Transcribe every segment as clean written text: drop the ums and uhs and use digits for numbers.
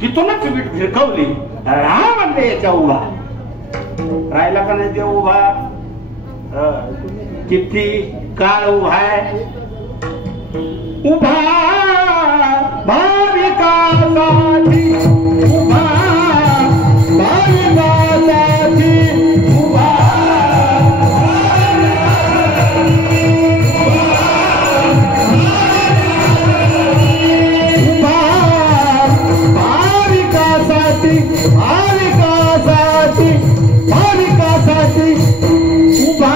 तिथूनच वीट भिरकवली. राहा म्हणले याच्या उभा राहिला का नाही देव उभा. किती काळ उभा आहे. उभा भाविकासाठी उभा भाविकासाठी उभा भाविकासाठी भाविकासाठी भाविकासाठी उभा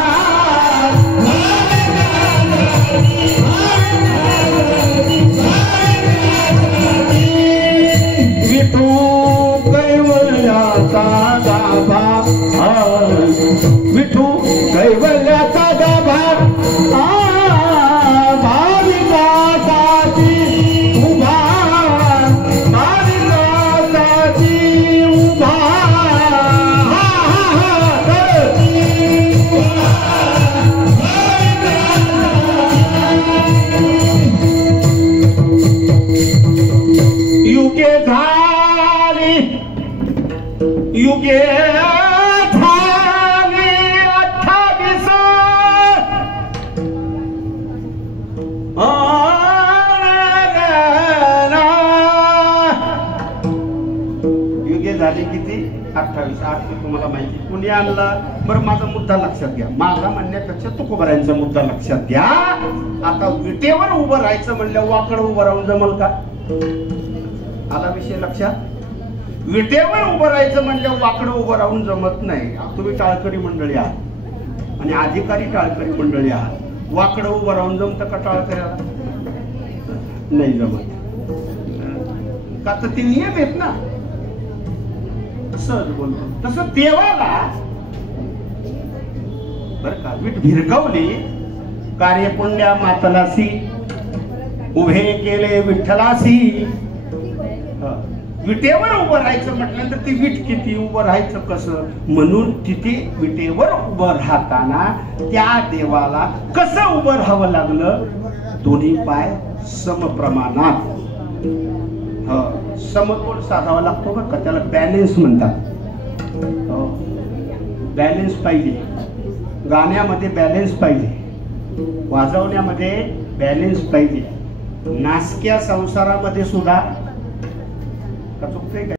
विठू कैवल्याचा गाभा विठू कैवल्याचा गाभा भाविकासाठी उभा भाविकासाठी उभा. युगे झाली युगे झाली 28 युगे झाली किती 28. आज तुम्हाला माहिती कुणी आणला. बरं माझा मुद्दा लक्षात घ्या. माझा म्हणण्यापेक्षा तुकोबारायांचा मुद्दा लक्षात घ्या. आता विटेवर उभं राहायचं म्हणलं वाकडं उभं राहून जमल का. आला विषय लक्षात. विटेवर उभं राहायचं म्हणजे वाकडं उभं राहून जमत नाही. तुम्ही टाळकरी मंडळी आहात आणि अधिकारी टाळकरी मंडळी आहात. वाकडं उभं राहून जमतं का टाळकऱ्याला. नाही जमत का. तर ते नियम आहेत ना. सहज बोलतो तसं देवाला बर का वीट भिरकवली. कार्यपुण्या मातलासी उभे केले विठ्ठलासी. विटेवर उभं राहायचं म्हटल्यानंतर ती वीट किती उभं राहायचं कसं. म्हणून तिथे विटेवर उभं राहताना त्या देवाला कसं उभं राहावं लागलं. दोन्ही पाय समप्रमाणात समतोल साधावा लागतो बरं का. त्याला बॅलेन्स म्हणतात. बॅलेन्स पाहिजे. गाण्यामध्ये बॅलेन्स पाहिजे. वाजवण्यामध्ये बॅलेन्स पाहिजे. नासक्या संसारामध्ये सुद्धा चुकते.